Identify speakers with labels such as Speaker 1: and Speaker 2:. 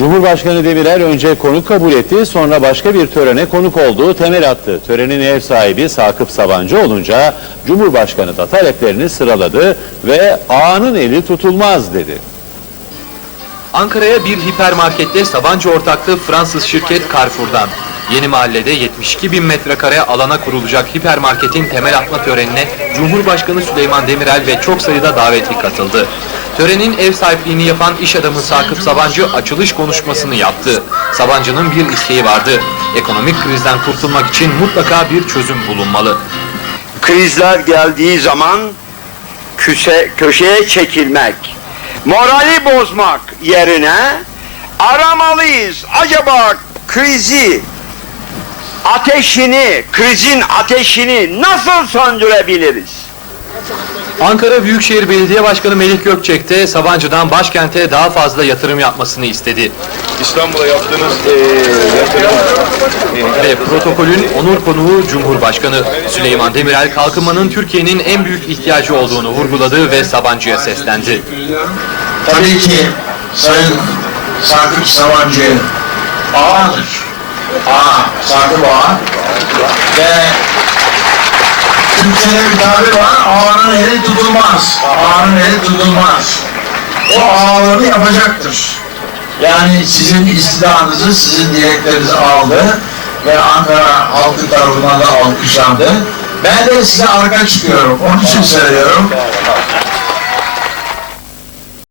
Speaker 1: Cumhurbaşkanı Demirel önce konuk kabul etti, sonra başka bir törene konuk olduğu temel attı. Törenin ev sahibi Sakıp Sabancı olunca Cumhurbaşkanı da taleplerini sıraladı ve ağanın eli tutulmaz dedi.
Speaker 2: Ankara'ya bir hipermarkette Sabancı ortaklığı Fransız şirket Carrefour'dan. Yeni mahallede 72 bin metrekare alana kurulacak hipermarketin temel atma törenine Cumhurbaşkanı Süleyman Demirel ve çok sayıda davetli katıldı. Törenin ev sahipliğini yapan iş adamı Sakıp Sabancı açılış konuşmasını yaptı. Sabancı'nın bir isteği vardı. Ekonomik krizden kurtulmak için mutlaka bir çözüm bulunmalı.
Speaker 3: krizler geldiği zaman küse, köşeye çekilmek, morali bozmak yerine aramalıyız. Acaba krizi, ateşini, krizin ateşini nasıl söndürebiliriz?
Speaker 2: Ankara Büyükşehir Belediye Başkanı Melih Gökçek de Sabancı'dan başkente daha fazla yatırım yapmasını istedi.
Speaker 4: İstanbul'a yaptığınız eee yatırım
Speaker 2: Ve protokolün onur konuğu Cumhurbaşkanı Süleyman Demirel kalkınmanın Türkiye'nin en büyük ihtiyacı olduğunu vurguladı ve Sabancı'ya seslendi.
Speaker 5: Tabii ki Sayın Sakıp Sabancı ağadır. Ağa, Sakıp Ağa. Ve Türkçe'de bir tabir var, tutulmaz. Ağanın eli tutulmaz. O ağalarını yapacaktır. Yani sizin istidanınızı, sizin dileklerinizi aldı ve Ankara halkı tarafından da alkışlandı. Ben de size arka çıkıyorum. Onun için söylüyorum.